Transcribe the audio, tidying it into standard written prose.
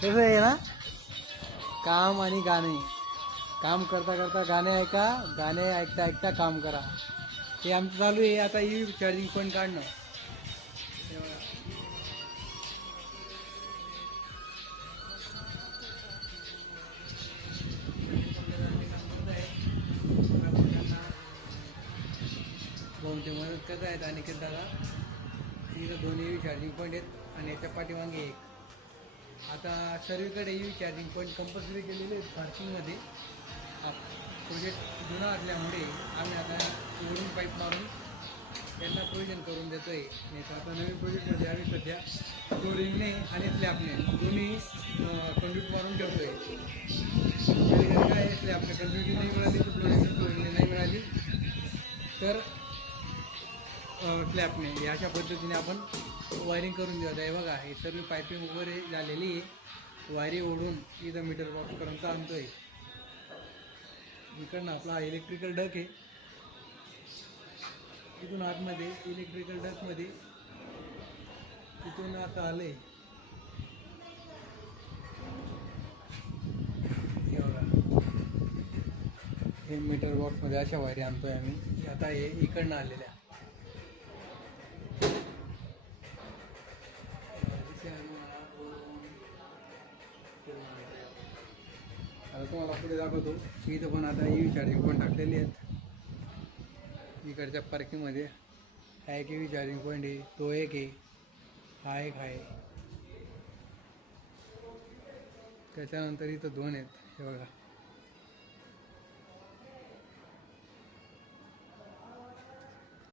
कसं आहे ना, काम आणि गाणे. काम करता करता गाणे ऐका, गाणे ऐकता ऐकता काम करा. हे आमचं चालू आहे आता. चार्जिंग पॉईंट काढणं. हे बघा. भाऊ ते मदत करत आहेत आणि दादा. इथं दोन्ही चार्जिंग पॉईंट आहेत आणि याच्या पाठीमागे एक. आता सर्वीकडे चार्जिंग पॉईंट कंपल्सरी केलेले आहेत पार्किंगमध्ये. हा प्रोजेक्ट जुना असल्यामुळे आम्ही आता वरून पाईप मारून त्यांना प्रोविजन करून देतो आहे. नाही तर आता नवीन प्रोजेक्टमध्ये आम्ही सध्या फ्लोरिंगने आणि स्लॅबने दोन्ही कंड्यूट मारून ठेवतो आहे. काय स्लॅबने कंड्यूटी नाही मिळाली तर फ्लोरिंगने नाही मिळाली तर स्लॅबने. अशा पद्धतीने आपण वायरिंग करून देत आहे. बघा हे सर्व पायपिंग वगैरे झालेली आहे. वायरी ओढून इथं मीटर बॉक्सपर्यंत आणतो आहे. इकडनं आपला इलेक्ट्रिकल डक आहे. इथून आतमध्ये इलेक्ट्रिकल डकमध्ये तिथून आता आलं आहे. हे मीटर बॉक्समध्ये अशा वायरी आणतोय आम्ही. आता हे इकडनं आलेल्या. आता तुम्हाला पुढे दाखवतो. इथं पण आता EV चार्जिंग पॉईंट टाकलेली आहेत. इकडच्या पार्किंगमध्ये हा एक EV चार्जिंग पॉईंट आहे, तो एक आहे, हा एक आहे. त्याच्यानंतर इथं दोन आहेत. हे बघा.